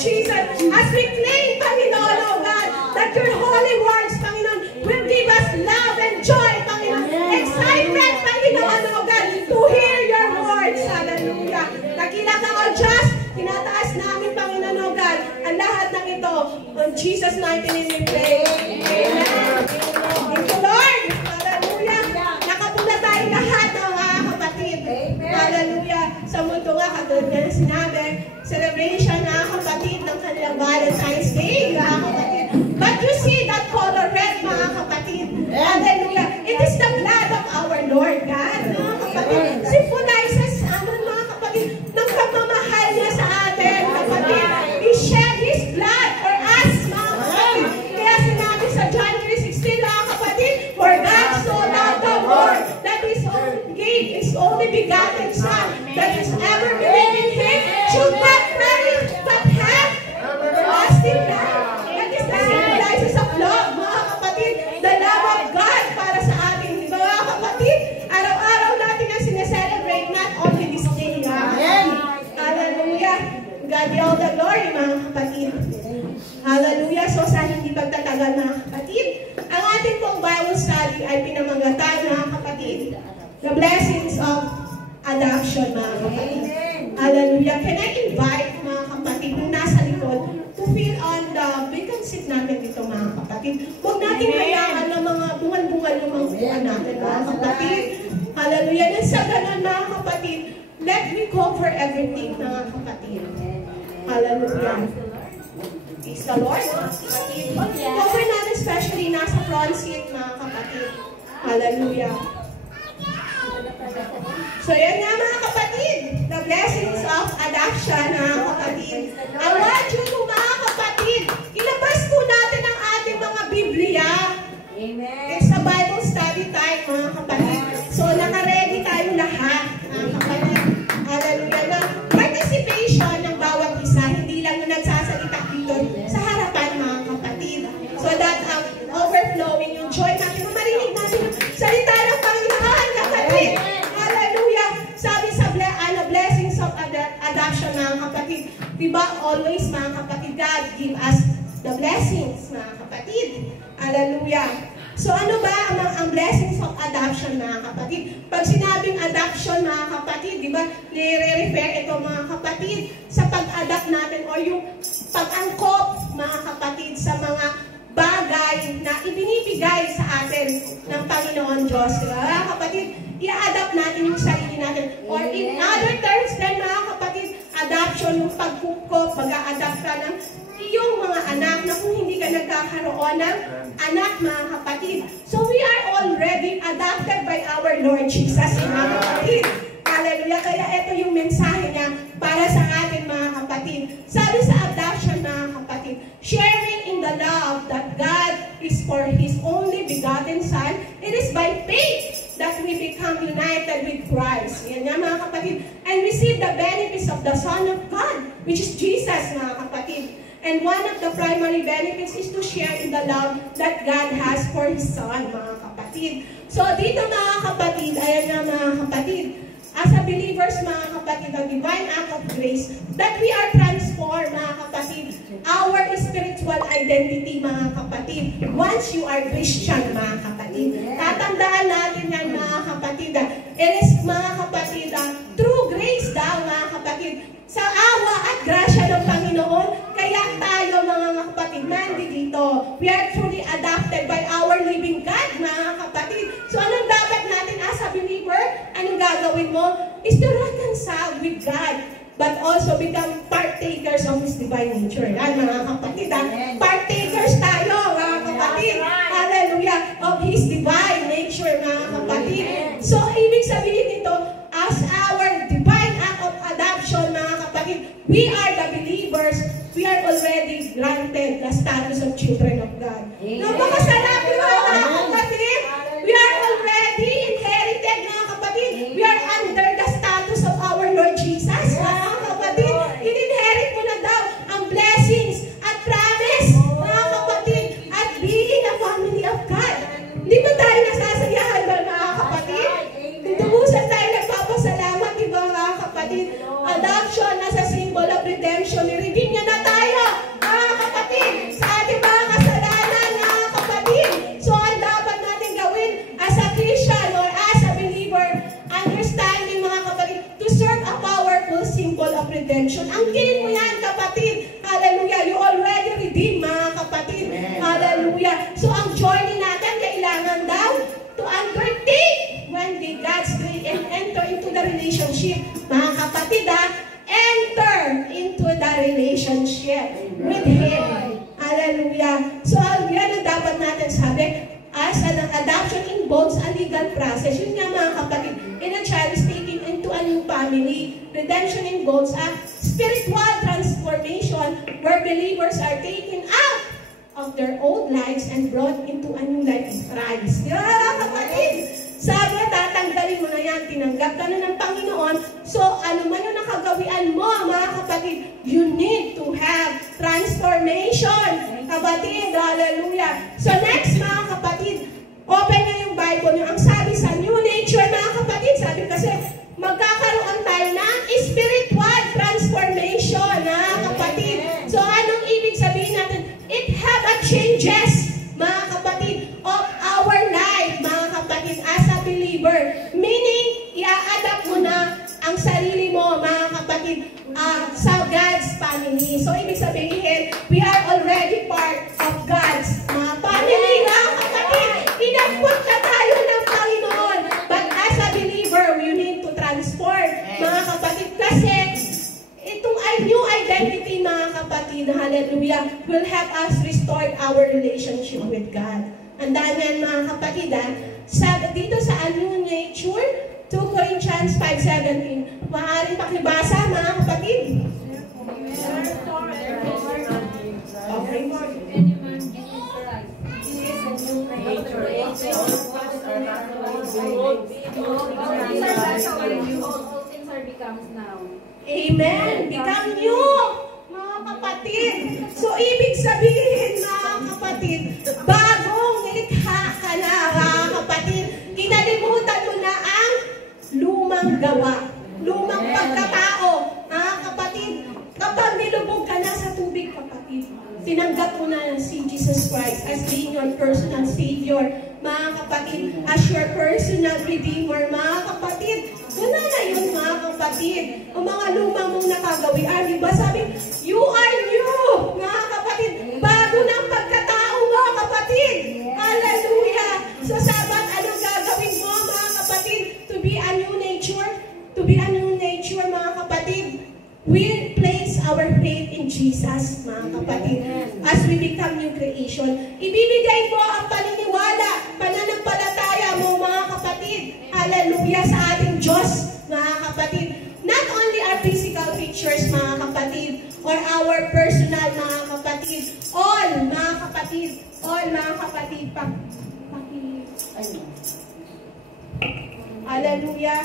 Jesus. As we claim, Panginoon, oh God, that your holy words, Panginoon, will give us love and joy, Panginoon. Excitement, Panginoon, oh God, to hear your words. Hallelujah. Dakila ka, O Diyos. Tinataas namin, Panginoon, oh God, ang lahat ng ito. On Jesus' mighty name we pray. Amen. Thank you, Lord. Hallelujah. Nakapula tayo lahat ng mga kapatid. Hallelujah. Sa mundo nga, katulad nga na sinabi, celebration na kapatid ng kanilang Valentine's Day, mga kapatid. But you see that color red, mga kapatid. Hallelujah. It is the blood of our Lord God, mga kapatid. Symbolizes mga kapatid, ng pagmamahal niya sa atin, kapatid. He shed His blood for us, mga kapatid. Kaya sinabi sa John 3:16, mga kapatid, for God so loved the world that His gave His only begotten Son, that is ever believe in Him should not perish but have everlasting life. That is the symbolizes of love, mga kapatid. The love of God para sa ating mga kapatid. Araw-araw natin ang sineselebrate, not only this day. Hallelujah. God be all the glory, mga kapatid. Hallelujah. So sa hindi pagtatagal, mga kapatid, ang ating pong Bible study ay pinamagatan, mga kapatid, the blessings of adoption, mga kapatid. Hallelujah. Can I invite, mga kapatid, kung nasa likod, to fill on the vacant seat natin dito, mga kapatid. Huwag natin hayaan ng mga bungal-bungal yung mga buwan natin, mga kapatid. Hallelujah. And sa ganun, mga kapatid, let me cover everything, mga kapatid. Hallelujah. Praise the Lord, mga kapatid. Cover natin especially nasa front seat, mga kapatid. Hallelujah. So yan nga, mga kapatid, the blessings of adoption, mga kapatid. I want you to, mga kapatid, ilabas po natin ang ating mga Biblia. Amen. It's a Bible study time, mga kapatid. So naka-ready tayo lahat, mga kapatid. Hallelujah. Na participation ng bawat isa, hindi lang yung nagsasalita dito sa harapan, mga kapatid. So that overflowing yung joy natin, marinig natin yung salita ng Panginoon, kapatid. Hallelujah. Sabi sa blessings of adoption, mga kapatid. Diba always, mga kapatid, God give us the blessings, mga kapatid. Hallelujah. So ano ba ang blessings of adoption, mga kapatid? Pag sinabing adoption, mga kapatid, di ba, nire-refer ito, mga kapatid, sa pag-adopt natin o yung pag-angkop, mga kapatid, sa mga bagay na ibinibigay sa atin ng Panginoon Diyos. Mga kapatid, i-adapt natin yung sarili natin. Or in other terms then, mga kapatid, adoption, yung pagkukop, mag-a-adapt ka ng iyong mga anak na kung hindi ka nagkakaroon ng anak, mga kapatid. So we are already adopted by our Lord Jesus, mga kapatid. Hallelujah. Kaya ito yung mensahe niya para sa atin, mga kapatid. Sabi sa adoption, mga kapatid, sharing in the love that God is for His only begotten Son, it is by faith that we become united with Christ. Yan nga, mga kapatid. And receive the benefits of the Son of God, which is Jesus, mga kapatid. And one of the primary benefits is to share in the love that God has for His Son, mga kapatid. So dito, mga kapatid, ayan nga, mga kapatid, as a believers, mga kapatid, the divine act of grace, that we are transformed, mga kapatid, our spiritual identity, mga kapatid, once you are Christian, mga kapatid. Tatandaan natin yan, mga kapatid, it is, mga kapatid, true grace daw, mga kapatid, sa awa at grasya ng Panginoon, kaya tayo, mga kapatid, nandito. We are truly adopted by our living God, mga kapatid. So anong dapat natin as a believer? Anong gagawin mo? Is to reconcile with God, but also become partakers of His divine nature. Yan, mga kapatid. Partakers tayo, mga kapatid. Hallelujah. Of His divine nature, mga kapatid. So, ibig sabihin nito, as our divine act of adoption, mga kapatid, we are the believers, we are already granted the status of children of God. Napakasarap, di ba, mga kapatid? We are already inherited, mga kapatid. We are under the status of our Lord Jesus, mga kapatid. In-inherit mo na daw ang blessings at promise, mga kapatid, at being a family of God. Hindi ba tayo nasasayahan ba, mga kapatid? Tubusan tayo nagpapasalamat, di ba, mga kapatid? Adoption as a symbol of redemption. I-redeem niya na tayo, journey natin, kailangan daw to undertake when we God's grace and enter into the relationship. Mga kapatid, enter into the relationship with Him. Hallelujah. So, yan ang dapat natin sabi. As an adoption involves a legal process. Yun nga mga kapatid, in a child is taken into a new family. Redemption involves a spiritual transformation where believers are taken out of their old lives and brought into a new life in Christ. Di ba mga kapatid? Sabi, tatanggalin mo na yan, tinanggap ka na ng Panginoon. So, ano man yung nakagawian mo, mga kapatid, you need to have transformation. Kapatid, hallelujah. So, next, mga kapatid, open na yung Bible nyo. Ang sabi sa new nature, mga kapatid, sabi kasi, magkakaroon tayo ng spiritual transformation, mga kapatid. So, anong ibig sabihin natin? It have a changes, mga kapatid, of our life, mga kapatid, as a believer. Meaning, i-adapt mo na ang sarili mo, mga kapatid, sa God's family. So, ibig sabihin, we are already part of God's family, mga kapatid. Inampot na tayo ng Panginoon. But as a believer, we need to transform, mga kapatid, kasi itong new identity, mga kapatid, hallelujah, will help us restore our relationship with God. Andan yan, mga kapatid, dito sa new nature, 2 Corinthians 5:17. Maaaring pakibasa, mga kapatid. Amen. Become new, mga kapatid. So, ibig sabihin, mga kapatid, bagong nilikha ka na, mga kapatid. Kinalimutan mo na ang lumang gawa, lumang pagkatao, mga kapatid. Kapag nilubog ka na sa tubig, kapatid, tinanggap mo na si Jesus Christ as being your personal Savior, mga kapatid, as your personal Redeemer, mga kapatid. Wala na yun, mga kapatid. Ang mga lumang mong nakagawian, di ba? Sabi, you are new, mga kapatid. Bago ng pagkatao mo, kapatid. Hallelujah. So, sabat, anong gagawin mo, mga kapatid? To be a new nature? To be a new nature, mga kapatid. We place our faith in Jesus, mga kapatid. As we become new creation, ibibigay mo ang paniniwala, pananampalataya mo, mga kapatid. Hallelujah sa ating Diyos, mga kapatid. Not only our physical features, mga kapatid, or our personal, mga kapatid. All, mga kapatid. All, mga kapatid. Hallelujah,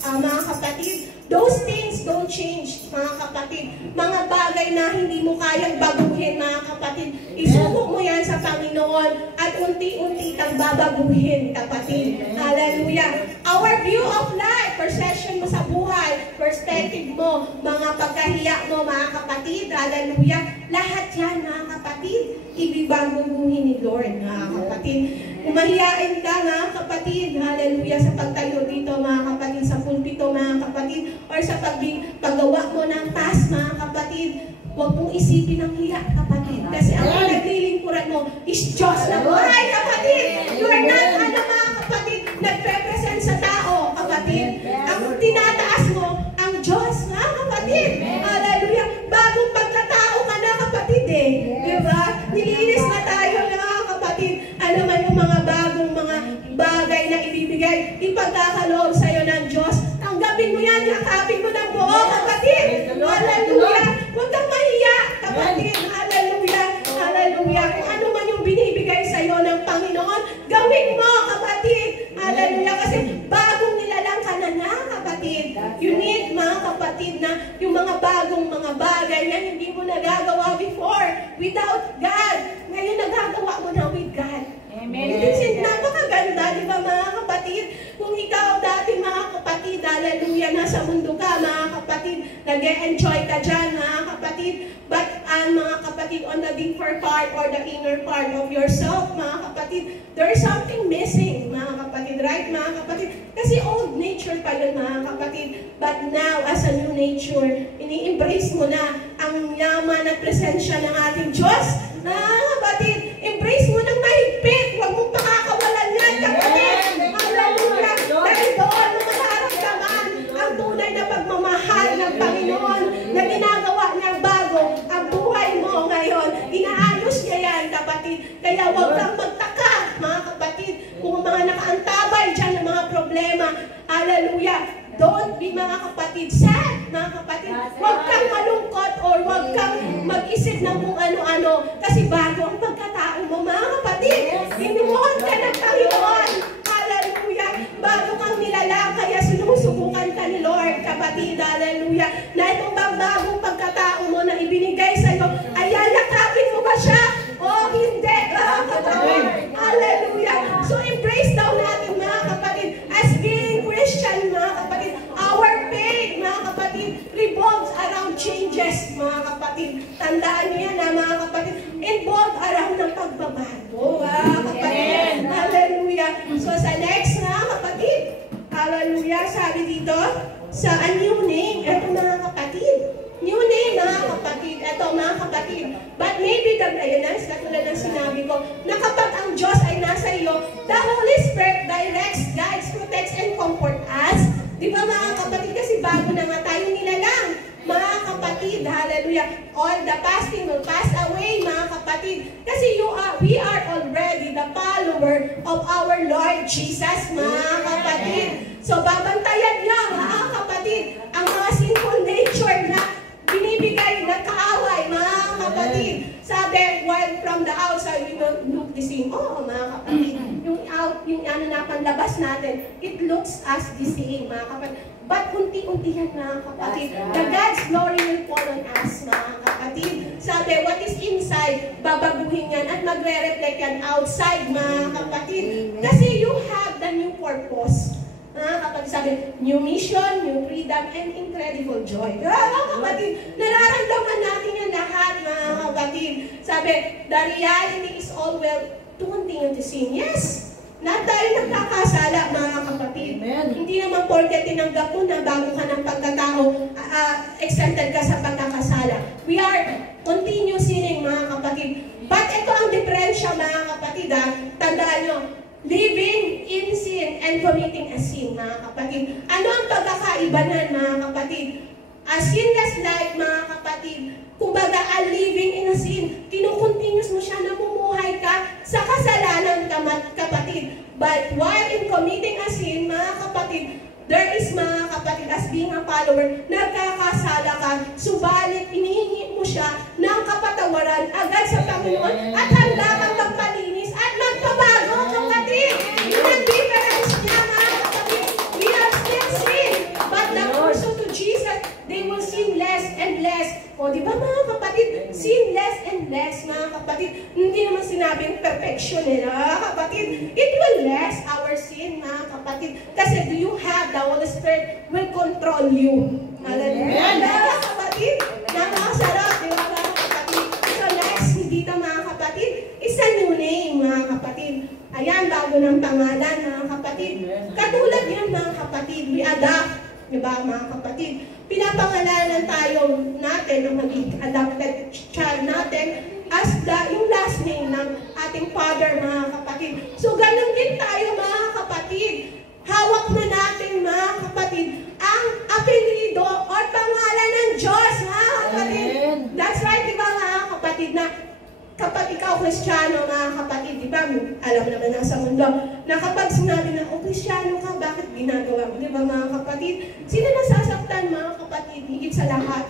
mga kapatid. Those things don't change, mga kapatid. Mga bagay na hindi mo kayang baguhin, mga kapatid. Isuko mo yan sa Panginoon at unti-unti kang babaguhin, kapatid. Hallelujah. Our view of life, perception mo sa buhay, perspective mo, mga pagkahiya mo, mga kapatid. Hallelujah. Lahat yan, mga kapatid, ibibaguhin ni Lord, mga kapatid. Umahiyain ka, mga kapatid. Hallelujah. Sa pagtayo dito, mga kapatid, sa pulpito, mga kapatid, or sa paggawa mo ng task, mga kapatid, huwag mong isipin ang hiya, kapatid. Kasi ang naglilingkuran mo is Diyos na buhay, kapatid. You are not, mga kapatid, nagrepresent sa tao, kapatid. Ang tinataas mo, ang Diyos, mga kapatid. Hallelujah. Bagong pagkatao ka na, kapatid, Diba? Nilinis na tayo, mga kapatid. Ano man yung mga bagong mga bagay na ibibigay, ipagkakaloob sa'yo ng Diyos. Tanggapin mo yan, yakapin mo ng buo, kapatid. Hallelujah. Huwag kang mahiya, kapatid. Hallelujah. Hallelujah. Kung ano man yung binibigay sa'yo ng Panginoon, gawin mo, kapatid. Hallelujah. Kasi bagong nilalang ka na, kapatid. You need, mga kapatid, na yung mga bagong mga bagay na hindi mo nagagawa before without God. Ngayon nagagawa mo na with God. Amen. It's napakaganda, di ba, mga kapatid? Kung ikaw dati, mga kapatid, hallelujah, nasa mundo ka, mga kapatid, nag-enjoy ka dyan, mga kapatid, but mga kapatid, on the deeper part or the inner part of yourself, mga kapatid, there is something missing, mga kapatid, right, mga kapatid? Kasi old nature pa yun, mga kapatid, but now, as a new nature, ini-embrace mo na ang yaman at presensya ng ating Diyos, mga kapatid, embrace mo ng mahigpit, Kaya huwag kang magtaka, mga kapatid, kung mga nakaantabay dyan ng mga problema. Hallelujah. Don't be, mga kapatid, sad, mga kapatid. Huwag kang malungkot or huwag kang mag-isip ng kung ano-ano. Kasi bago ang pagkatao mo, mga kapatid. Inuhon ka ng Panginoon. Hallelujah. Bago kang nilalang, kaya sinusubukan ka ni Lord, kapatid. Hallelujah. Na itong bagong pagkatao mo na ibinigay sa iyo, ay yakapin mo ba siya? O hindi, mga kapatid. Hallelujah. So embrace daw natin, mga kapatid, as being Christian, mga kapatid. Our faith, mga kapatid, revolves around changes, mga kapatid. Tandaan niyo yan, mga kapatid. Involved around ng pagbabago, mga kapatid. Hallelujah. So sa next, mga kapatid, hallelujah, sabi dito, sa a new name, eto mga kapatid. New name, mga kapatid. Eto, mga kapatid. But maybe, katulad ng sinabi ko, na kapag ang Diyos ay nasa iyo, the Holy Spirit directs, guides, protects, and comfort us. Di ba, mga kapatid? Kasi bago na nga tayo nilalang. Mga kapatid, hallelujah. All the fasting will pass away, mga kapatid. Kasi we are already the follower of our Lord Jesus, mga kapatid. So, babantayan niya, mga kapatid, ang mga sinful nature na binibigay na kaaway, mga kapatid. Sabi, while from the outside, we don't look the same. Oh, mga kapatid, yung ano na panlabas natin, it looks as the same, mga kapatid. But unti-unti yan, mga kapatid. The God's glory will fall on us, mga kapatid. Sabi, what is inside, babaguhin yan at magre-reflect yan outside, mga kapatid. Kasi you have the new purpose. Mga kapatid, sabi, new mission, new freedom, and incredible joy. Mga kapatid, nararamdaman natin yan lahat, mga kapatid. Sabi, the reality is all well to continue to sin. Yes, lahat tayo nagkakasala, mga kapatid. Amen. Hindi naman porket tinanggap mo na bago ka ng pagkatao, exempted ka sa pagkakasala. We are continue sinning, mga kapatid. But ito ang diferensya, mga kapatid. Tandaan nyo, living in sin and committing a sin, mga kapatid. Ano ang pagkakaiba nan, mga kapatid? A sinless life, mga kapatid. Kumbaga, a living in a sin. Kinukontinuous mo siya, namumuhay ka sa kasalanan, kapatid. But while in committing a sin, mga kapatid, there is, mga kapatid, as being a follower, nagkakasala ka, subalit inihingi mo siya ng kapatawaran agad sa Panginoon at handa kang magpalinis at magpabago, kapatid. Yun ang difference niya, mga kapatid. We have still sin, but the person to Jesus, they will sin less and less. O, di ba, mga kapatid? Sin less and less, mga kapatid. Hindi naman sinabing perfection, mga kapatid. It will less our sin, mga kapatid. Kasi do you have the Holy Spirit will control you. Hallelujah. Mga kapatid, napakasarap, di ba, mga kapatid? So next, dito, mga kapatid, is a new name, mga kapatid. Ayan, bago ng pangalan, mga kapatid. Katulad yan, mga kapatid, we adapt. Diba, mga kapatid? Pinapangalanan tayo natin ng maging adopted child natin as yung last name ng ating father, mga kapatid. So, ganun din tayo, mga kapatid. Hawak na natin, mga kapatid, ang apelido o pangalan ng Diyos, mga kapatid. Amen. That's right, diba, mga kapatid, na kapag ikaw Kristiyano, mga kapatid, di ba, alam naman nasa mundo, na kapag sinabi na, oh, Kristiyano ka, bakit ginagawa mo? Di ba, mga kapatid? Sino nasasaktan, mga kapatid, higit sa lahat?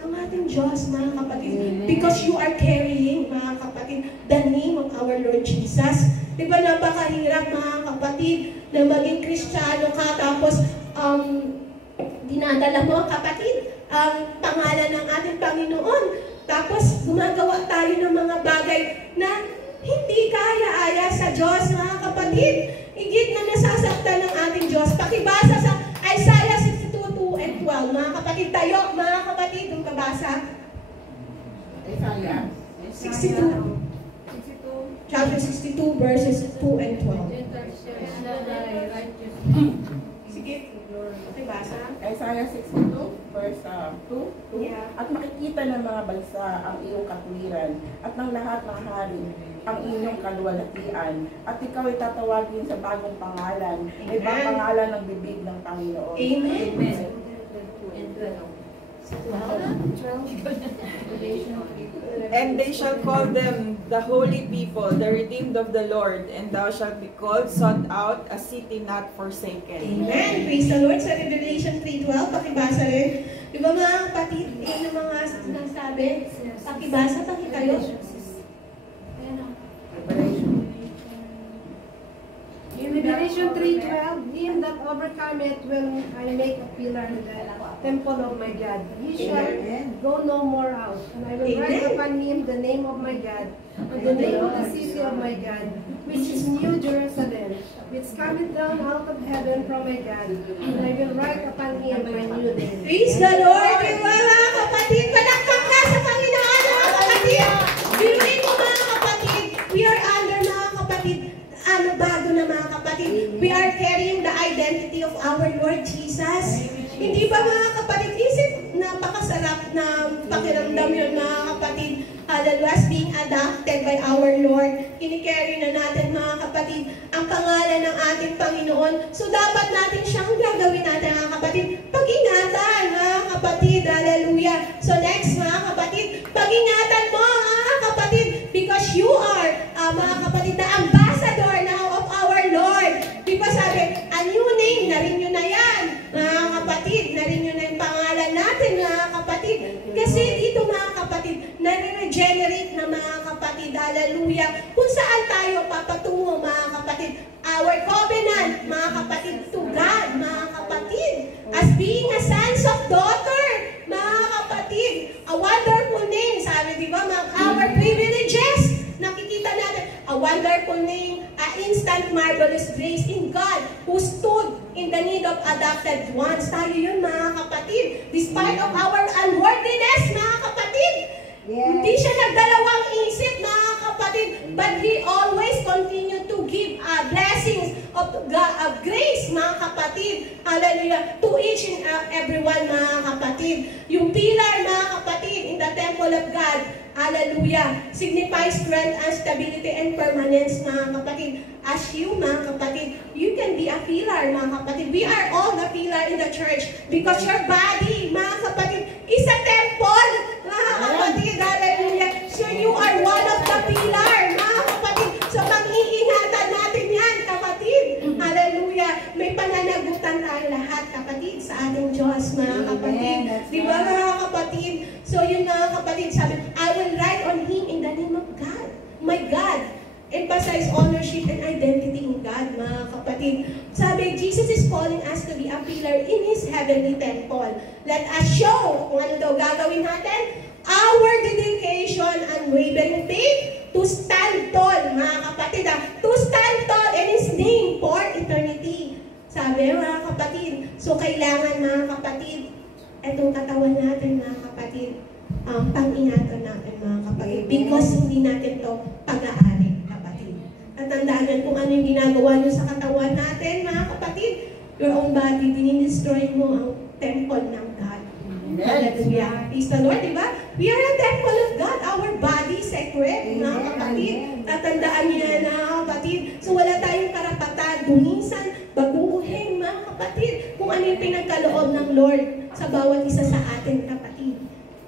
Ang ating Diyos, mga kapatid. Because you are carrying, mga kapatid, the name of our Lord Jesus. Di ba, napakahirap, mga kapatid, na maging Kristiyano ka, tapos, dinadala mo, kapatid, ang pangalan ng ating Panginoon. Tapos, gumagawa tayo ng mga bagay na hindi kaya-aya sa Diyos, mga kapatid. Higit na nasasaktan ng ating Diyos. Pakibasa sa Isaiah 62:2 and 12. Mga kapatid, tayo, mga kapatid, yung kabasa. Isaiah 62. Chapter 62, verses 2 and 12. Sige. Pakibasa. Isaiah 62, verse 2. Yeah. At makikita ng mga bansa ang iyong katuwiran at ng lahat ng hari ang inyong kaluwalhatian. At ikaw ay tatawagin sa bagong pangalan, ibang pangalan ng bibig ng Panginoon. Amen. Amen. And they shall call them the holy people, the redeemed of the Lord, and thou shalt be called, sought out, a city not forsaken. Amen. Praise the Lord. Sa Revelation 3:12, pakibasa rin. Di ba mga kapatid, yun yung mga sinasabi? Pakibasa, pakikayo. In Revelation 3:12, him that overcometh will I make a pillar in the temple of my God. He shall go no more out. And I will write upon him the name of my God, and the name of the city of my God, which is New Jerusalem, which cometh down out of heaven from my God. And I will write upon him my new name. Praise the Lord. Di ba mga kapatid? Palakpak ka sa Panginoon mga kapatid. Biruin mo mga kapatid. We are under mga kapatid. Bago na mga kapatid. We are carrying the identity of our Lord Jesus. Hindi ba mga kapatid, isip napakasarap na pakiramdam yun mga kapatid. Hallelujah, being adopted by our Lord. Kinikerry na natin mga kapatid ang pangalan ng ating Panginoon. So dapat natin siyang gagawin natin mga kapatid. Pag-ingatan mga kapatid. Hallelujah. So next mga kapatid, pag-ingatan mo mga kapatid because you are mga kapatid the ambassador now of our Lord. Di ba sabi, a new name, narin nyo na yan mga kapatid. Narin nyo na yung pangalan natin mga kapatid. Kasi dito mga kapatid, nare-regenerate na mga kapatid. Hallelujah. Kung saan tayo papatungo mga kapatid. Our covenant mga kapatid to God mga kapatid. As being a sons of daughter mga kapatid. A wonderful name. Sabi di ba our privileges. Nakikita natin a wonderful name, a instant marvelous grace in God who stood in the need of adopted ones. Tayo yun mga kapatid. Despite of our unworthiness mga kapatid. Hindi siya nagdalawang isip mga kapatid. But He always continued to give blessings of God, of grace mga kapatid. Hallelujah. To each and everyone mga kapatid. Yung pillar mga kapatid in the temple of God. Hallelujah. Signifies strength and stability and permanence, mga kapatid. As you, mga kapatid, you can be a pillar, mga kapatid. We are all the pillar in the church because your body, mga kapatid, is a temple, mga kapatid. Hallelujah. So you are one of the pillar, mga kapatid. So pag-iingatan natin yan, kapatid. Hallelujah. May pananagutan tayo lahat, kapatid, sa ating Diyos, mga kapatid. Di ba, mga kapatid? So yun, mga kapatid, sabi, I will write on him in the name of God. My God. Emphasize ownership and identity in God, mga kapatid. Sabi, Jesus is calling us to be a pillar in His heavenly temple. Let us show kung ano daw gagawin natin. Our dedication and wavering faith to stand tall, mga kapatid. To stand tall in His name for eternity. Sabi, mga kapatid. So, kailangan, mga kapatid, itong katawan natin, mga kapatid, pang-ingatan natin, mga kapatid. Because hindi natin to pag-aari, kapatid. At tandaan kung ano yung ginagawa nyo sa katawan natin, mga kapatid. Your own body, dinidestroy mo ang temple ng God. Hallelujah. Praise the Lord, diba? We are a temple of God. Our body sacred, mga kapatid. Tatandaan nyo yan, mga kapatid. So wala tayong karapatan, dumisan, baguhin, mga kapatid. Kung ano yung pinagkaloob ng Lord sa bawat isa sa atin, kapatid.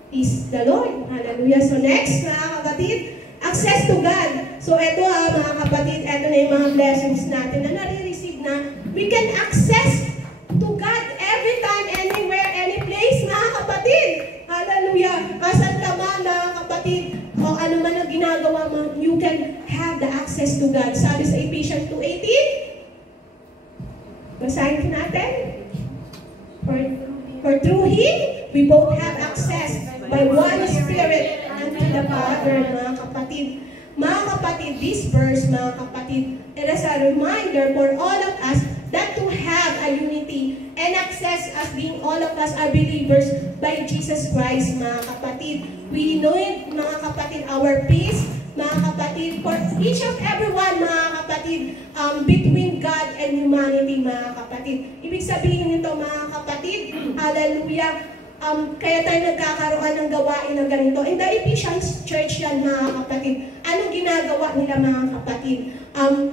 Is the Lord. Hallelujah. So next, mga kapatid, access to God. So ito mga kapatid, ito na yung mga blessings natin na nare-receive na. We can access to God every time, anywhere, any place, mga kapatid. Hallelujah. Kasan ka man, mga kapatid, o ano man ang ginagawa mo, you can have the access to God. Sabi sa Ephesians 2:18, basahin natin. For through Him, we both have access by one Spirit unto the Father, mga kapatid. Mga kapatid, this verse, mga kapatid, it is a reminder for all of us that to have a unity and access as being all of us are believers by Jesus Christ, mga kapatid. We know it, mga kapatid, our peace, mga kapatid, for each of everyone, mga kapatid, between God and humanity, mga kapatid. Ibig sabihin nito, mga kapatid, hallelujah, kaya tayo nagkakaroon ng gawain na ganito. In the Ephesians Church yan, mga kapatid. Anong ginagawa nila, mga kapatid?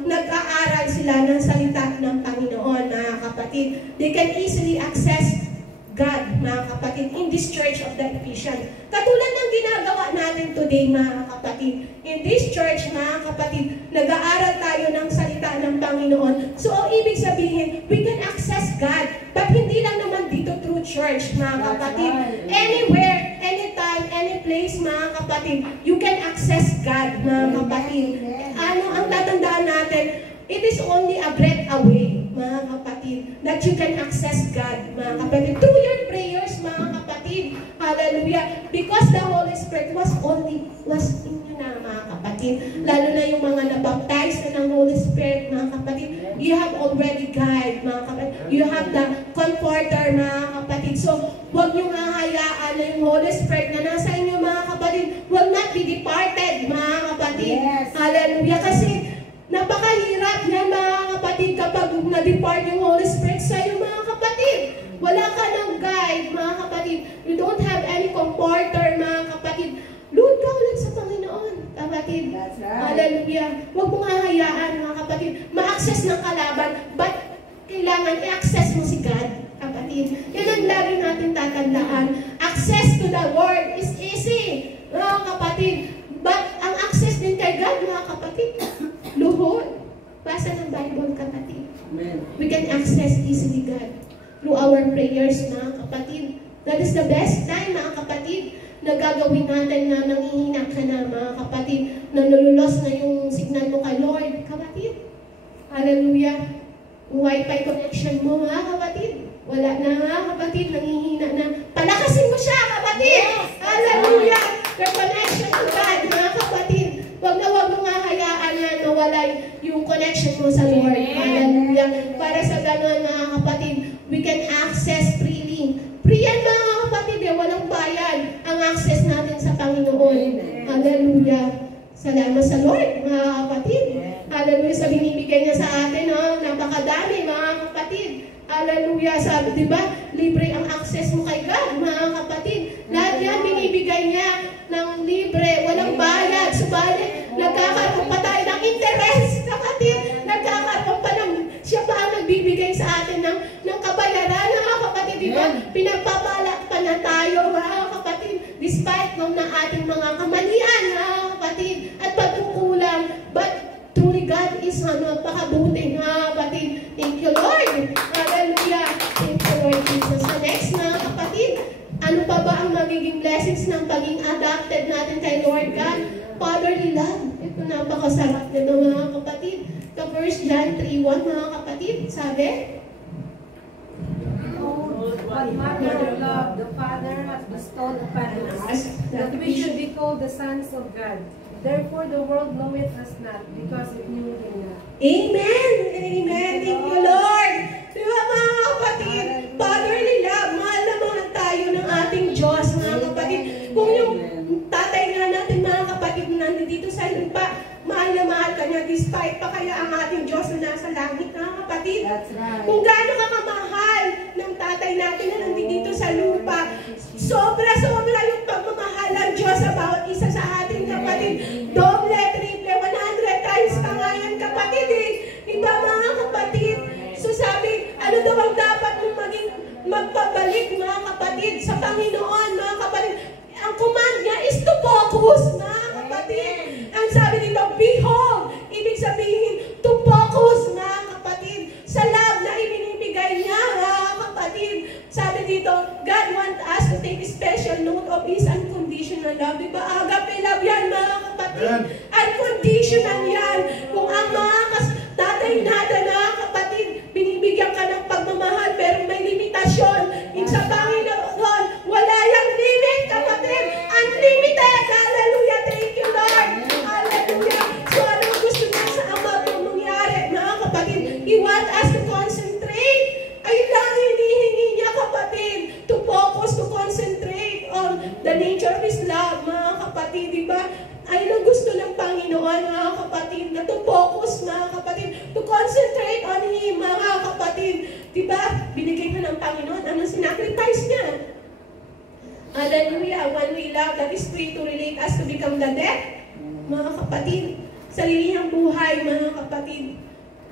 Nag-aaral sila ng salita ng Panginoon, mga kapatid. They can easily access God, mga kapatid, in this church of the Ephesians. Katulad ng ginagawa natin today, mga kapatid. In this church, mga kapatid, nag-aaral tayo ng salita ng Panginoon. So, ang ibig sabihin, we can access God. But hindi lang naman dito through church, mga kapatid. Anywhere, anytime, any place, mga kapatid, you can access God, mga kapatid. Ano ang tatandaan natin? It is only a breath away, mga kapatid, that you can access God, mga kapatid, through your prayers, mga kapatid. Hallelujah. Because the Holy Spirit was in you na, mga kapatid. Lalo na yung mga nabaptize na ng Holy Spirit, mga kapatid. You have already guide, mga kapatid. You have the Comforter, mga kapatid. So, huwag niyong hahayaan na yung Holy Spirit na nasa inyo, mga kapatid, will not be departed, mga kapatid. Yes. Hallelujah. Kasi, napakahirap niya, mga kapatid, kapag na-depart yung Holy Spirit sa iyo, mga kapatid. Wala ka ng guide, mga kapatid. You don't have any comforter, mga kapatid. Load ka ulit sa Panginoon, kapatid. That's right. Hallelujah. Huwag mong hahayaan, mga kapatid, ma-access ng kalaban, but kailangan i-access mo si God, kapatid. Yan ang lagi natin tatandaan. Access to the Word is easy, mga kapatid. But ang access din kay God, mga kapatid, luhod. Basa ng Bible, kapatid. Amen. We can access easily God through our prayers, mga kapatid. That is the best time, mga kapatid, na gagawin natin na nanghihina ka na, mga kapatid, na nululos na yung signal mo kay Lord, kapatid. Hallelujah. Wi-Fi connection mo, mga kapatid. Wala na, mga kapatid, nanghihina na. Palakasin mo siya, kapatid. Yes. Hallelujah. The connection to God, mga kapatid. Huwag mo nga hayaan na nawala yung connection mo sa Lord. Hallelujah. Para sa gano'n, mga kapatid, we can access freely. Free yan, mga kapatid, walang bayad ang access natin sa Panginoon. Hallelujah. Salamat sa Lord, mga kapatid. Hallelujah. Sa binibigay niya sa atin, napakadami, mga kapatid. Hallelujah. Sabi, di ba, libre ang access mo kay God, mga kapatid. Lahat yan, binibigay niya ng libre, walang bayad. Subalit, nagkakaroon pa tayo ng interest, kapatid. Nagkakaroon pa ng, siya pa ang nagbibigay sa atin ng kabayaran, mga kapatid. Di ba? Pinagpapalak pa na tayo, mga kapatid. Despite ng na ating mga kamalian, mga kapatid, at pagkukulang. But, truly God is napakabuti, mga kapatid. Thank you, Lord. Hallelujah. Thank you, Lord Jesus. So next, mga kapatid, ano pa ba ang magiging blessings ng pagiging adopted natin kay Lord God? Fatherly love. Ito napakasarap nito, mga kapatid. Sa 1 John 3:1, mga kapatid, sabi, What manner of love the Father has bestowed upon us, that we should be called the sons of God. Therefore the world knoweth us not, because it knew him not. Amen! Amen! Thank you, Lord! Di ba, mga kapatid? Fatherly love. Mahal na mahal tayo ng ating Diyos, mga kapatid. Kung yung tatay nga natin, mga kapatid, na nandito sa lupa, mahal na mahal ka niya, despite pa kaya ang ating Diyos na nasa langit, mga kapatid. That's right. Kung gaano ka kamahal ng tatay natin na nandito sa lupa, sobra-sobra yung pagmamahal ng Diyos sa bawat isa sa ating kapatid. Doble, triple, 100 times pa nga yan, kapatid eh. Diba, mga kapatid? So sabi, ano daw ang dapat mong magpabalik, mga kapatid, sa Panginoon, mga kapatid? Ang command niya is to focus, mga kapatid. Ang sabi dito, behold, ibig sabihin, to focus, mga kapatid, sa love na ibinibigay niya, mga kapatid. Sabi dito, God wants us to take special note of His unconditional love. Diba, agape love yan, mga kapatid. Unconditional yan. Kung ang mga tatay natin, mga kapatid, binibigyan ka ng pagmamahal, pero may limitasyon. Sa Panginoon, wala yung limit, kapatid. Unlimited. Hallelujah. Thank you, Lord. Hallelujah. So, anong gusto niya sa Ama pong mangyari, mga kapatid? He wants us to concentrate. Ayun lang hinihingi niya, kapatid. To focus, to concentrate on the nature of His love, mga kapatid. Diba? Ayun ang gusto ng Panginoon, mga kapatid, na to focus, mga kapatid, to concentrate on Him, mga kapatid. Diba? Binigay ka ng Panginoon. Anong sinacrifice niya? Hallelujah. When we love, that is free to relate us to become the death, mga kapatid. Sarili niyang buhay, mga kapatid.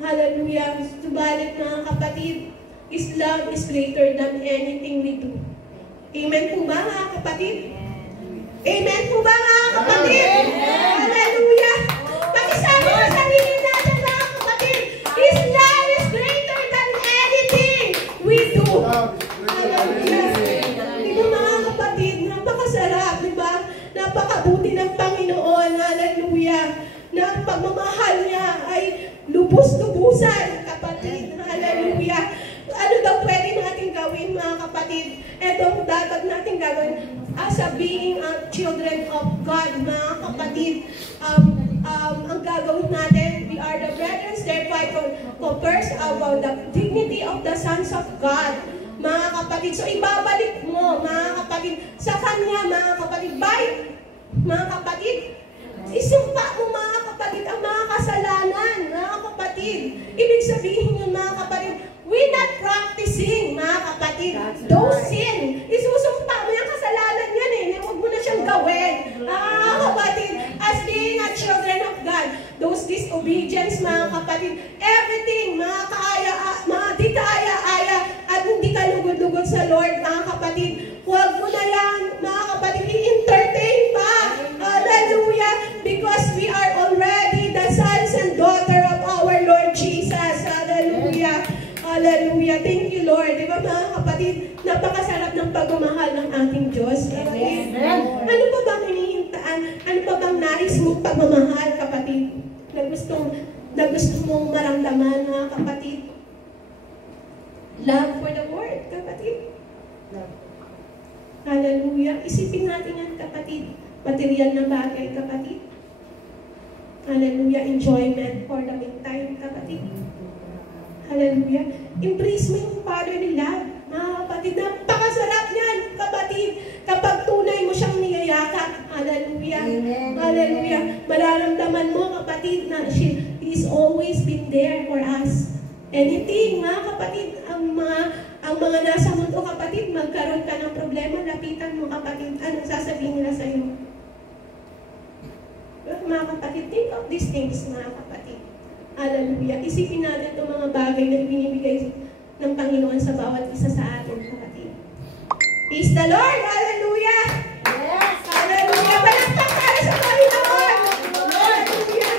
Hallelujah. Subalit, mga kapatid, His love is greater than anything we do. Amen po ba, mga kapatid? Amen po ba, mga kapatid? Hallelujah! Pakisabi sa sarili natin, mga kapatid, His love is greater than anything we do. Hallelujah! Diba, mga kapatid, napakasarap, diba? Napakabuti ng Panginoon. Hallelujah! Na ang pagmamahal niya ay lubos-lubusan, kapatid. Hallelujah! Ano daw pwede natin gawin, mga kapatid? Ito dapat natin gawin as a being children of God, mga kapatid. Ang gagawin natin, we are the brethren, therefore converse about the dignity of the sons of God, mga kapatid. So ibabalik mo, mga kapatid, sa Kanya, mga kapatid. Mga kapatid, isumpa mo, mga kapatid, ang mga kasalanan, mga kapatid. Ibig sabihin yun, mga kapatid, we're not practicing, mga kapatid, those sin. Isusumpa mo yung kasalanan yan eh. Huwag mo na siyang gawin. Mga kapatid, as being a children of God, those disobedience, mga kapatid, everything, mga di kaaya-aya, at hindi ka lugod-lugod sa Lord, mga kapatid, huwag mo na yan, mga kapatid, i-entertain pa. Hallelujah! Because we are already the sons and daughter of our Lord Jesus. Hallelujah! Hallelujah! Thank you, Lord. Di ba, mga kapatid, napakasarap ng pagmamahal ng ating Diyos, kapatid. Ano pa bang hinihintaan? Ano pa bang nais mong pagmamahal, kapatid? Na gusto mong maramdaman, mga kapatid? Love for the Word, kapatid. Hallelujah! Isipin natin yan, kapatid. Material na bagay, kapatid. Hallelujah! Enjoyment for the meantime, kapatid. Hallelujah! Embrace mo yung fatherly love, mga kapatid. Napakasarap niyan, kapatid, kapag tunay mo siyang niyayakap. Hallelujah! Hallelujah! Mararamdaman mo, kapatid, na He is always been there for us. Anything, mga kapatid, ang mga nasa mundo, kapatid, magkaroon ka ng problema, lapitan mo, kapatid, anong sasabihin nila sa iyo? Mga kapatid, think of these things, mga kapatid. Hallelujah. Isipin natin itong mga bagay na ibinibigay ng Panginoon sa bawat isa sa atin, kapatid. Praise the Lord! Hallelujah! Yes! Hallelujah! Palakpak tayo sa Panginoon! Hallelujah!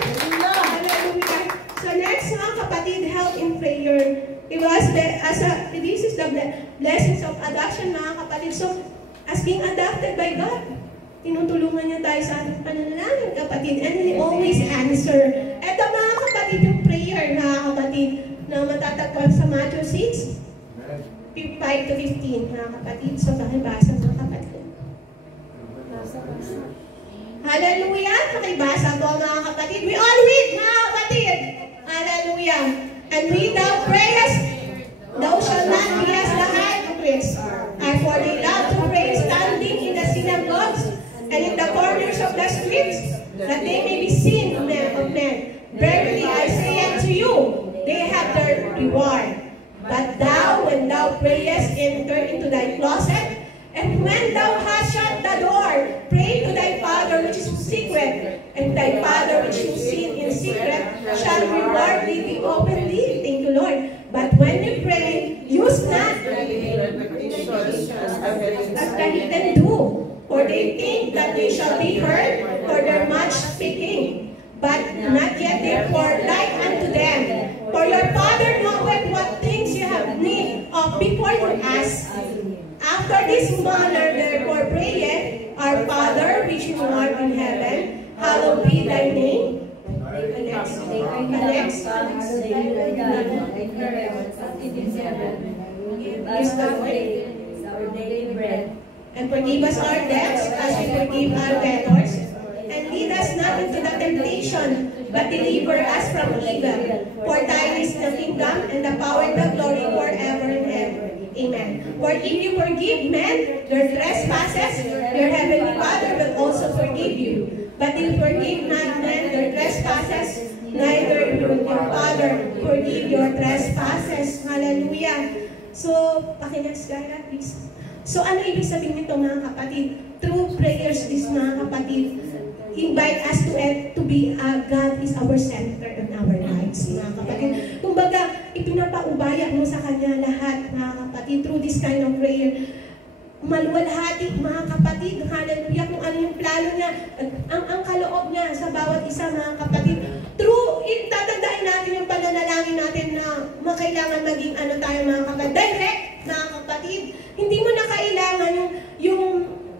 Hallelujah! So next, mga kapatid, help in prayer. This is the blessings of adoption, mga kapatid. So, as being adopted by God, tinutulungan niya tayo sa ating pananalangin, kapatid. And He always answer. Ito, mga kapatid, yung prayer, mga kapatid, na matatagpuan sa Matthew 6, 5 to 15, mga kapatid. So, pakibasa, mga kapatid. Hallelujah! Pakibasa po, mga kapatid. We all read, mga kapatid. Hallelujah! And we thou prayest, thou shalt not be as the hypocrites, and for they love to pray standing in the synagogues and in the corners of the streets, that they may be seen of men. Verily I say unto you, they have their reward. But thou, when thou prayest, enter into thy closet, and when thou hast shut the door, pray to thy Father which is in secret, and thy Father which is seen in secret shall reward thee openly. Thank you, Lord. But when you pray, use not as the heathen do, for they think that they shall be heard for their much speaking. But not yet therefore like unto them. For your Father knoweth what things you have need of before you ask. After this manner therefore prayeth, Our Father which art in heaven, hallowed be thy name. And forgive us our debts as we forgive our debtors. And lead us not into the temptation, but deliver us from evil. For thine is the kingdom, and the power, and the glory forever and ever. Amen. For if you forgive men their trespasses, your heavenly Father will also forgive you. But if you forgive not men their trespasses, neither will your Father forgive your trespasses. Hallelujah. So, pakinext kaya, please. So, ano ibig sabihin nito, mga kapatid? Through prayers, this mga kapatid, invite us to be God is our center in our lives, mga kapatid. Kumbaga, ipagpaubaya mo sa Kanya lahat, mga kapatid, through this kind of prayer. Maluwalhati, mga kapatid, hallelujah, kung ano yung plano niya, ang kaloob niya sa bawat isa, mga kapatid. True, tatandaan natin yung pananalangin natin na makailangan maging ano tayo, mga kapatid. Direct, mga kapatid. Hindi mo na kailangan yung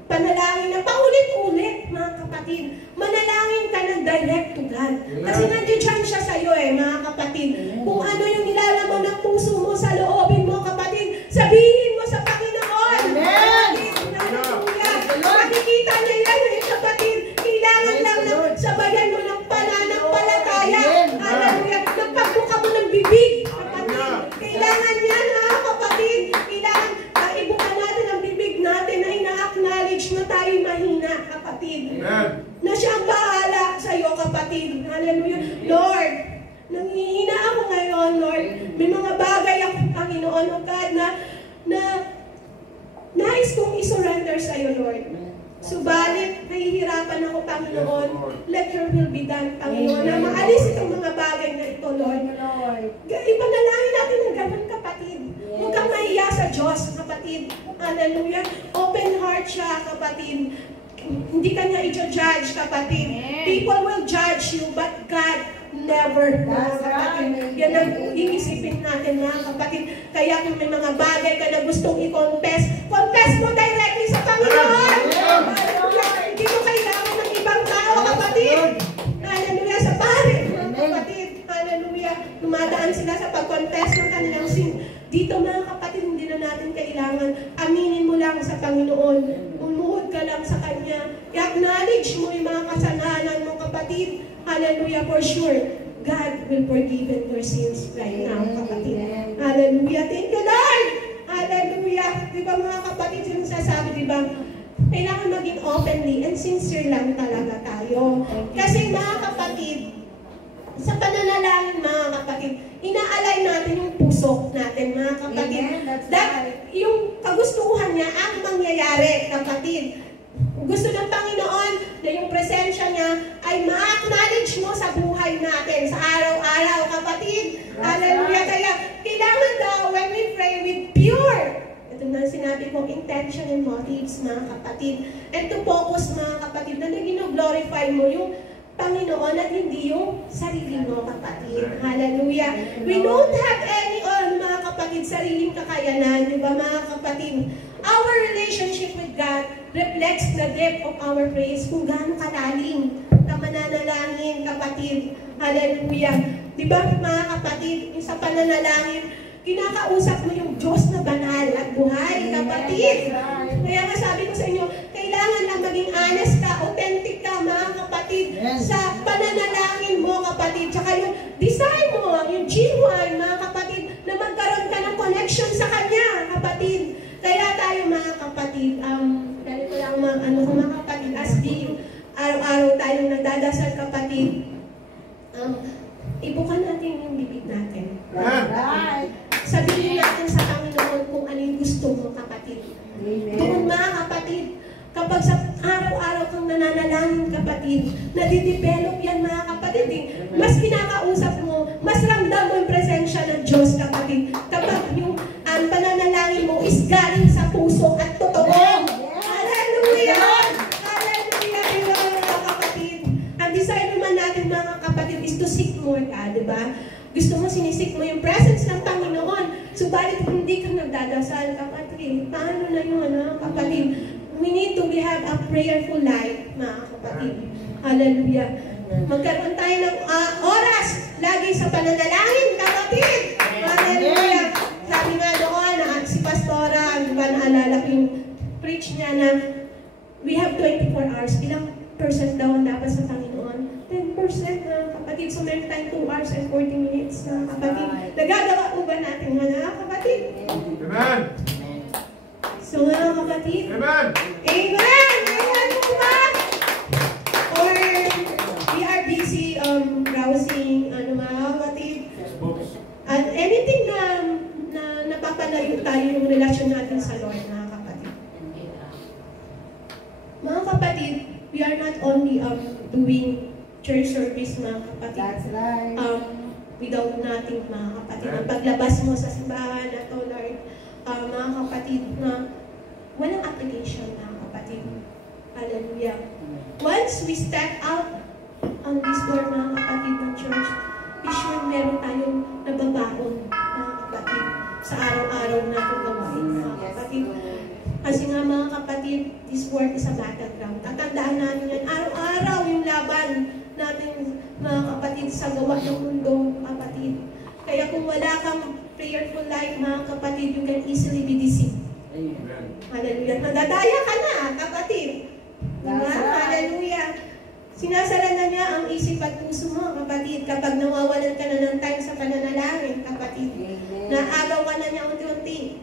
panalangin na paulit-ulit, mga kapatid. Manalangin ka ng direct to God. Kasi nandiyan siya sa'yo mga kapatid. Kung ano yung nilalaman ng puso mo sa loobin mo, kapatid, sabihin mo sa Panginoon. Amen! Hallelujah! Makikita niya yan, kapatid. Kailangan lang na sabayan mo ng pananampalataya. Hallelujah! Nagpagbuka mo ng bibig, kapatid. Kailangan yan, kapatid. Kailangan ibuka natin ang bibig natin na ina-acknowledge na tayo mahina, kapatid. Na siya ang bahala sa iyo, kapatid. Hallelujah. Lord, nanghihina ako ngayon, Lord. May mga bagay ako, Panginoon, O God, na nais kong isurrender sa iyo, Lord. Subalit, nahihirapan ako, Panginoon. Let your will be done, Panginoon. Na maalis itong mga bagay na ito, Lord. Ipanalangin natin ng ganun, kapatid. Huwag kang mahiya sa Diyos, kapatid. Hallelujah. Open heart siya, kapatid. Hindi ka niya i-judge, kapatid. People will judge you, but God never. Kapatid. Yan ang iisipin natin, mga kapatid. Kaya kung may mga bagay ka na gustong i-confess, confess mo directly sa Panginoon. Hindi mo kailangan ng ibang tao, kapatid. Hallelujah. Sa pare, mga kapatid. Hallelujah. Dumadaan sila sa pag-confess ng kanilang sin. Dito, mga kapatid, hindi na natin kailangan. Aminin mo lang sa Panginoon. Umuhod ka lang sa Kanya. I-acknowledge mo yung mga kasalanan mo, kapatid. Hallelujah, for sure. God will forgive your sins right now, kapatid. Hallelujah. Thank you, Lord. Hallelujah. Di ba, mga kapatid, yung sasabi, di ba, kailangan maging openly and sincere lang talaga tayo. Kasi, mga kapatid, sa pananalangin, mga kapatid, inaalay natin yung puso natin, mga kapatid. Yung kagustuhan niya ang mangyayari, kapatid. Gusto ng Panginoon na yung presensya niya ay ma-acknowledge mo sa buhay natin, sa araw-araw, kapatid. Hallelujah. Kaya kailangan daw when we pray with pure, ito na sinabi ko, intention and motives, mga kapatid. And to focus, mga kapatid, na gino-glorify mo yung Panginoon at hindi yung sarili mo, kapatid. Hallelujah. We don't have any mga kapatid, sariling kakayanan, di ba, mga kapatid? Our relationship with God reflects the depth of our praise, kung gaano kalalim na mananalangin, kapatid. Hallelujah. Di ba, mga kapatid, yung sa pananalangin, kinakausap mo yung Diyos na banal at buhay, kapatid. Kaya nga sabi ko sa inyo, kailangan lang maging honest ka, authentic ka, mga kapatid, sa pananalangin mo, kapatid. Tsaka yung desire mo, yung genuine, mga kapatid, na magkaroon ka ng connection sa Kanya, kapatid. Kaya tayo, mga kapatid, ganito lang mga kapatid, as being, araw-araw tayong nagdadasal, kapatid, ibukan natin yung bibig natin. Sabihin natin sa Panginoon kung ano yung gusto mo, kapatid. Doon, mga kapatid, kapag sa araw-araw kang nananalangin, kapatid, nadidevelop yan, mga kapatid. Mas kinakausap mo, mas ramdam mo yung presensya ng Diyos, kapatid. Kapag yung pananalangin mo is galing sa puso at totoo. Hallelujah! Hallelujah! Mga kapatid. Ang desire naman natin, mga kapatid, is to seek more God, diba? Gusto mo, sinisik mo yung presence ng Panginoon. Subalit, hindi ka nagdadasal, kapatid. Paano na yung kapatid? We need to have a prayerful life, mga kapatid. Hallelujah. Magkaroon tayo ng oras lagi sa pananalangin, kapatid. Hallelujah. Sabi nga doon, si Pastora, naalala ko yung preach niya na we have 24 hours. Ilang percent daw ang dapat sa Panginoon? 10% na, kapatid. So, meron tayong 2 hours and 40 minutes na, kapatid. Nagagawa po ba natin, mga kapatid? Amen! So, mga kapatid. Amen! Amen! Amen po ba? Or we are busy browsing, mga kapatid. At anything na napapalayo tayo yung relasyon natin sa Lord, mga kapatid. Mga kapatid, we are not only doing church service, mga kapatid. That's right. without nothing, mga kapatid. Ang paglabas mo sa simbahan na to, Lord, mga kapatid, na walang application, mga kapatid. Hallelujah. Once we step out on this door, mga kapatid ng church, be sure meron tayong nababaon, mga kapatid, sa araw-araw natin gawain, mga kapatid. Kasi nga, mga kapatid, this world is a battleground. Tatandaan natin yan, araw-araw yung laban natin, mga kapatid, sa gawa ng mundo, kapatid. Kaya kung wala kang prayerful life, mga kapatid, you can easily be deceived. Hallelujah. Madadaya ka na, kapatid. Diba? Hallelujah. Sinasara na niya ang isip at puso mo, kapatid, kapag nawawalan ka na ng time sa pananalangin, kapatid. Naagaw ka na niya unti-unti.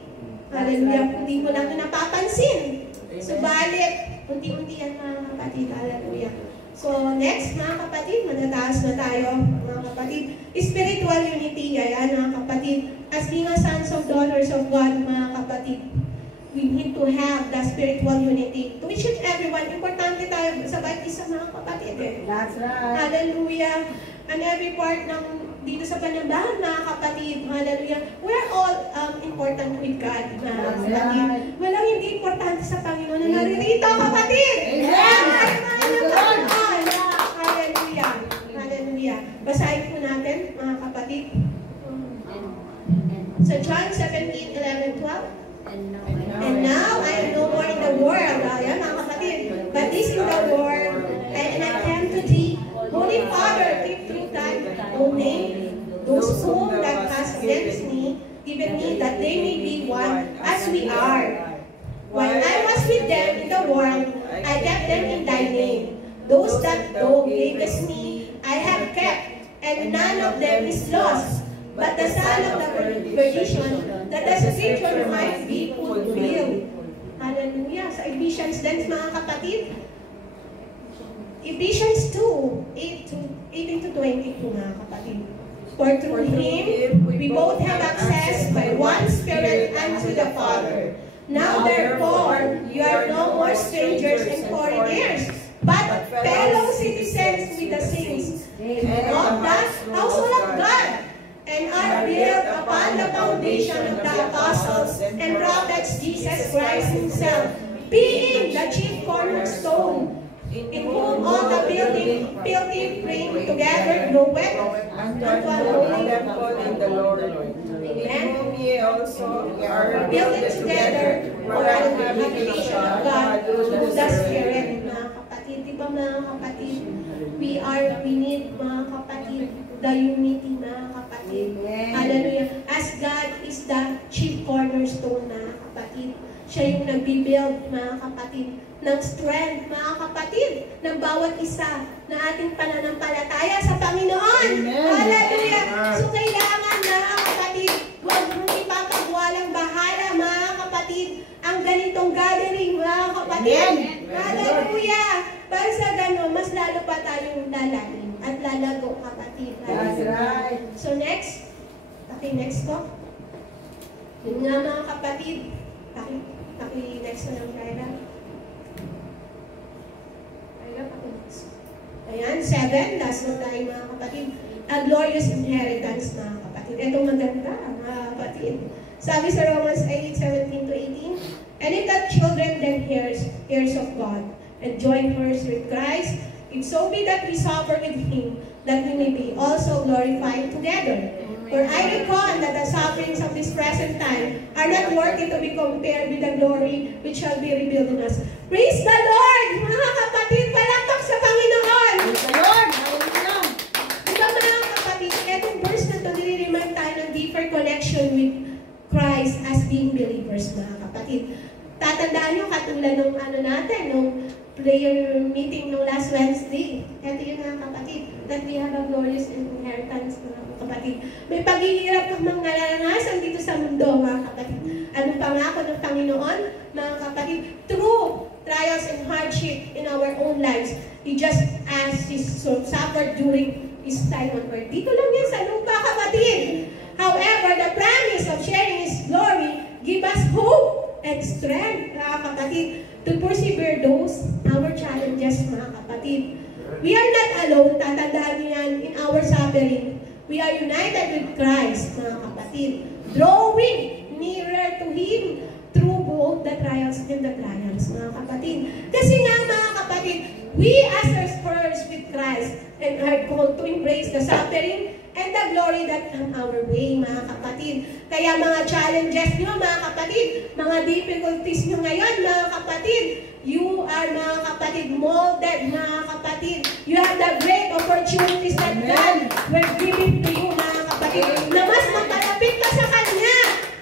Hallelujah. Hindi mo lang napapansin. Subalit, unti-unti yan, mga kapatid. Hallelujah. So, next, mga kapatid, matataas na tayo, mga kapatid. Spiritual unity, ayan, mga kapatid. As being a sons of daughters of God, mga kapatid, we need to have the spiritual unity. To which everyone, importante tayo sa bawat isa, mga kapatid. That's right. Hallelujah. And every part ng dito sa panambahan, mga kapatid, hallelujah, we're all important with God, mga kapatid. Walang hindi importante sa Panginoon na naririto, kapatid. Hallelujah. Hallelujah. Basahin po natin, mga kapatid. Sa John 17:11-12. And now I am no more in the world. Ayan, mga kapatid. But this is the world. And I came to thee. Holy Father, keep through thy own name. Those whom thou hast against me, given me that they may be one as we are. While I was with them in the world, I kept them in thy name. Those that thou gavest me, I have kept, and none of them is lost, but the son of the perdition, that the scripture might be fulfilled. Hallelujah. Sa Ephesians din, mga kapatid. Ephesians 2:18-22, mga kapatid. For through Him, we both have access by one Spirit unto the Father. Now therefore, you are no more strangers and foreigners, but fellow citizens with the saints, and of the household of God, and are built upon the foundation of the apostles and prophets, Jesus Christ Himself, being the chief cornerstone, in whom all the building frame together groweth unto an holy temple in the Lord. Amen. In whom ye also are Building together for the habitation of God through the Spirit, mga kapatid. Di ba, mga kapatid? We need, mga kapatid, the unity, mga kapatid. Hallelujah. As God is the chief cornerstone, mga kapatid. Siya yung nagbibuild, mga kapatid, ng strength, mga kapatid, ng bawat isa na ating pananampalataya sa Panginoon. Amen. Hallelujah. So kailangan, mga kapatid, huwag mong ipapagwalang bahala, mga kapatid, ang ganitong gathering, mga kapatid. Amen. Hallelujah. Para sa gano'n, mas lalo pa tayong lalalim at lalago, kapatid. That's right. So next, next ko. Yun nga, mga kapatid. Next ko ng Kyra. Ayan, 7. Last na tayo, mga kapatid. A glorious inheritance, mga kapatid. Ito maganda, mga kapatid. Sabi sa Romans 8:17-18, and if that children then heirs of God, and join heirs with Christ, if so be that we suffer with Him, that we may be also glorified together. For I reckon that the sufferings of this present time are not worthy to be compared with the glory which shall be revealed in us. Praise the Lord! Mga kapatid, palakpak sa Panginoon! Praise the Lord! Hallelujah! Diba, mga kapatid, etong verse na ito, nire-remind tayo ng deeper connection with Christ as being believers, mga kapatid. Tatandaan nyo, katulad nung nung prayer meeting nung last Wednesday. Ito yun, mga kapatid, that we have a glorious inheritance, mga kapatid. May paghihirap kang mga naranasan dito sa mundo, mga kapatid. Anong pangako ng Panginoon, mga kapatid? Through trials and hardship in our own lives, He just as He suffered during His time on earth. Dito lang yan sa lupa, kapatid. However, the promise of sharing His glory give us hope and strength, mga kapatid, to persevere those our challenges, mga kapatid. We are not alone, tatandaan niyo yan, in our suffering. We are united with Christ, mga kapatid. Drawing nearer to Him through both the trials and the trials, mga kapatid. Kasi nga, mga kapatid, we as first with Christ and are called to embrace the suffering and the glory that come our way, mga kapatid. Kaya mga challenges nyo, mga kapatid, mga difficulties nyo ngayon, mga kapatid, you are, mga kapatid, molded, mga kapatid. You have the great opportunities that God will give it to you, mga kapatid, na mas mapalapit ka sa Kanya.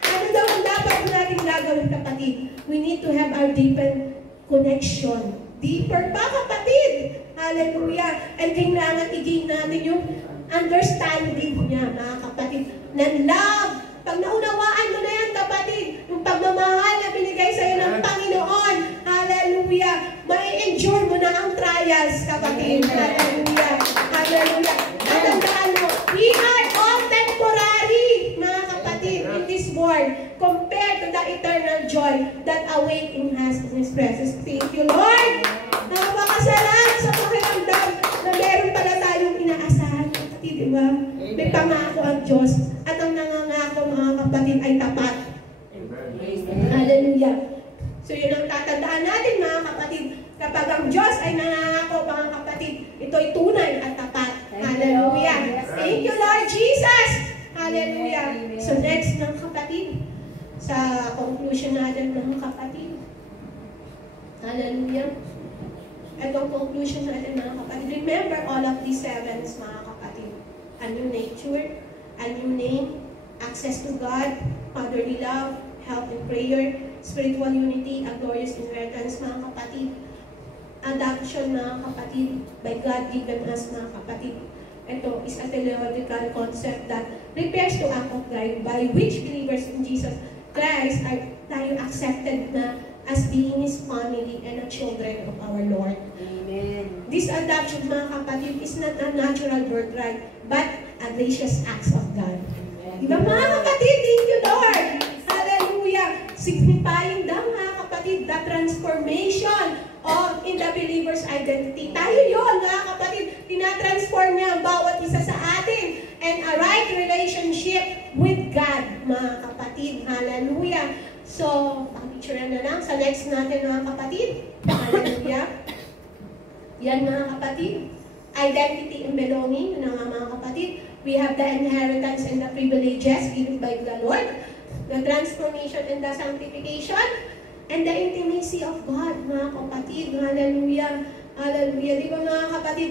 Ano daw ang dapat natin gagawin, kapatid? We need to have our deeper connection. Deeper pa, kapatid. Hallelujah. And kailangan i-gain natin yung understanding niya, mga kapatid. Na love. Pag naunawaan mo na yan, kapatid, yung pagmamahal na binigay sa'yo ng Panginoon, hallelujah, mai-endure mo na ang trials, kapatid. Hallelujah. Hallelujah. At tandaan mo, we are all temporary, mga kapatid, in this world, compared to the eternal joy that awaiting us in His presence. Thank you, Lord. Nakapakasalan sa pakiramdam na meron pala tayong inaasahan, kapatid, di ba? May pangako ang Diyos at ang nangangako, mga kapatid, ay tapat. Hallelujah. So yun ang tatandaan natin, mga kapatid. Kapag ang Diyos ay nangangako, mga kapatid, ito'y tunay at tapat. Hallelujah. Thank you, Lord Jesus. Hallelujah. So next, mga kapatid, sa conclusion natin, mga kapatid. Hallelujah. Itong conclusion natin, mga kapatid. Remember all of these sevens, mga kapatid. A new nature, a new name, access to God, fatherly love, help in prayer, spiritual unity, a glorious inheritance, mga kapatid. Adoption, mga kapatid, by God given us, mga kapatid. Ito is a theological concept that refers to act of God by which believers in Jesus Christ are tayo accepted na as being His family and a children of our Lord. Amen. This adoption, mga kapatid, is not a natural birthright, but a gracious act of God. Diba, mga kapatid? Thank you, Lord. Hallelujah. Signifying daw, mga kapatid, the transformation of in the believer's identity. Tayo yun, mga kapatid. Tinatransform niya ang bawat isa sa atin and a right relationship with God, mga kapatid. Hallelujah. So, pakipicture na lang sa next natin, mga kapatid. Hallelujah. Yan, mga kapatid. Identity and belonging, yun nga, mga kapatid. We have the inheritance and the privileges given by the Lord, the transformation and the sanctification, and the intimacy of God, mga kapatid. Hallelujah. Hallelujah. Di ba, mga kapatid?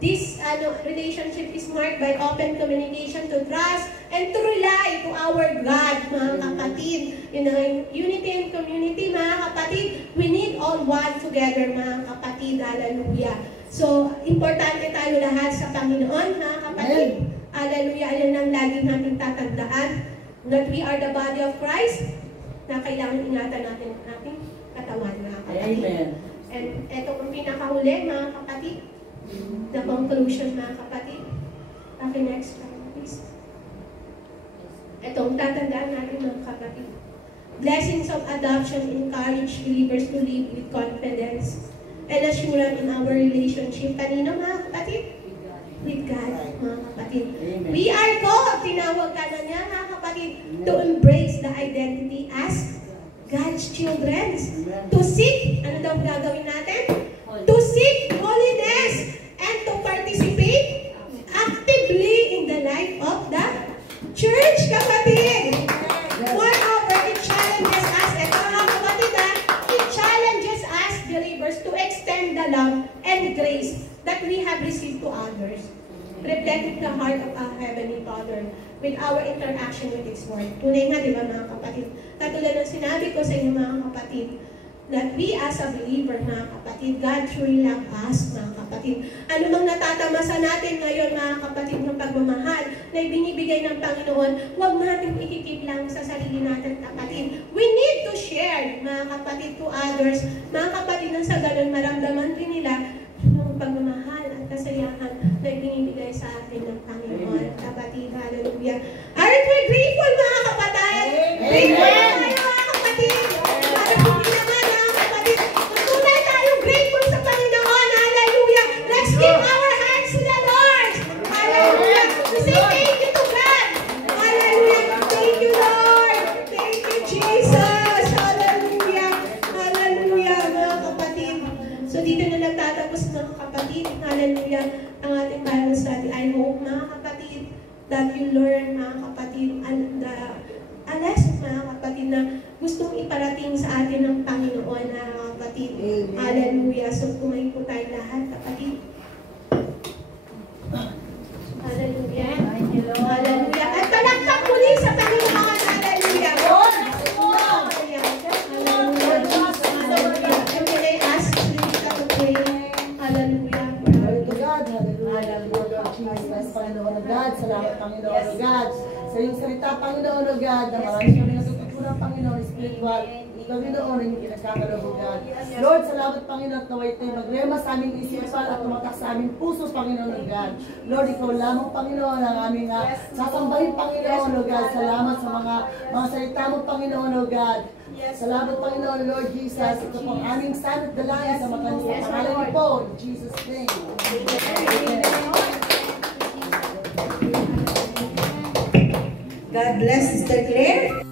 This relationship is marked by open communication to trust and to rely to our God, mga kapatid. In the unity and community, mga kapatid, we need all one together, mga kapatid. Hallelujah. So, importante tayo lahat sa Panginoon, mga kapatid. Hallelujah. Ayan ang lagi natin tatandaan, that we are the body of Christ, na kailangan ingatan natin ang ating katawan, mga kapatid. Amen. And ito kung pinakahuli, mga kapatid, the conclusion, mga kapatid. Okay, next slide, please. Itong tatandaan natin, mga kapatid. Blessings of adoption encourage believers to live with confidence and assurance in our relationship. Kanino, mga kapatid? With God, mga kapatid. Amen. We are called, tinawag ka na niya, mga kapatid, to embrace the identity as God's children. To seek, ano daw gagawin natin? To seek holiness and to participate actively in the life of the church, kapatid. Moreover, it challenges us, ito mga kapatid, it challenges us, believers, to extend the love and grace that we have received to others, reflecting the heart of our Heavenly Father with our interaction with His Word. Tunay nga, di ba, mga kapatid? Katulad ng sinabi ko sa inyo, mga kapatid, that we as a believer, mga kapatid, God truly love us, mga kapatid. Ano mang natatamasa natin ngayon, mga kapatid, ng pagmamahal na ibinibigay ng Panginoon, huwag natin ikikip lang sa sarili natin, kapatid. We need to share, mga kapatid, to others. Mga kapatid, na sa ganun, maramdaman din nila yung pagmamahal at kasayahan na ibinibigay sa atin ng Panginoon. Kapatid, hallelujah. Aren't we grateful, mga kapatid? Grateful tayo, mga kapatid. Para po naman, mga kapatid. Tunay tayong grateful sa Panginoon. Hallelujah. Let's give our hands to the Lord. Hallelujah. We say thank you, hope, mga kapatid, that you learn, mga kapatid, a lesson, mga kapatid, na gustong iparating sa atin ng Panginoon, mga kapatid. Amen. Hallelujah. So, kumain po tayo lahat, kapatid. Hallelujah. Hallelujah. At palakpak muli sa Panginoon. Hallelujah. Hallelujah. And may I ask Lisa to pray. Hallelujah. Glory to God. Hallelujah. Lord Jesus, Panginoon o God. Salamat, Panginoon o God. Sa iyong salita, Panginoon o God, na marami kami natututunan, Panginoon, spiritual. Panginoon, ang pinagkakaloob o God. Lord, salamat, Panginoon, at naway tayo magrema sa aming isipan at tumatak sa aming puso, Panginoon o God. Lord, ikaw lamang, Panginoon, ang aming sasambahin, Panginoon o God. Salamat sa mga salita mo, Panginoon o God. Salamat, Panginoon, Lord Jesus. Ito po ang aming stand at dalangin sa pangalan niyo po. In Jesus' name. God bless Sister Claire.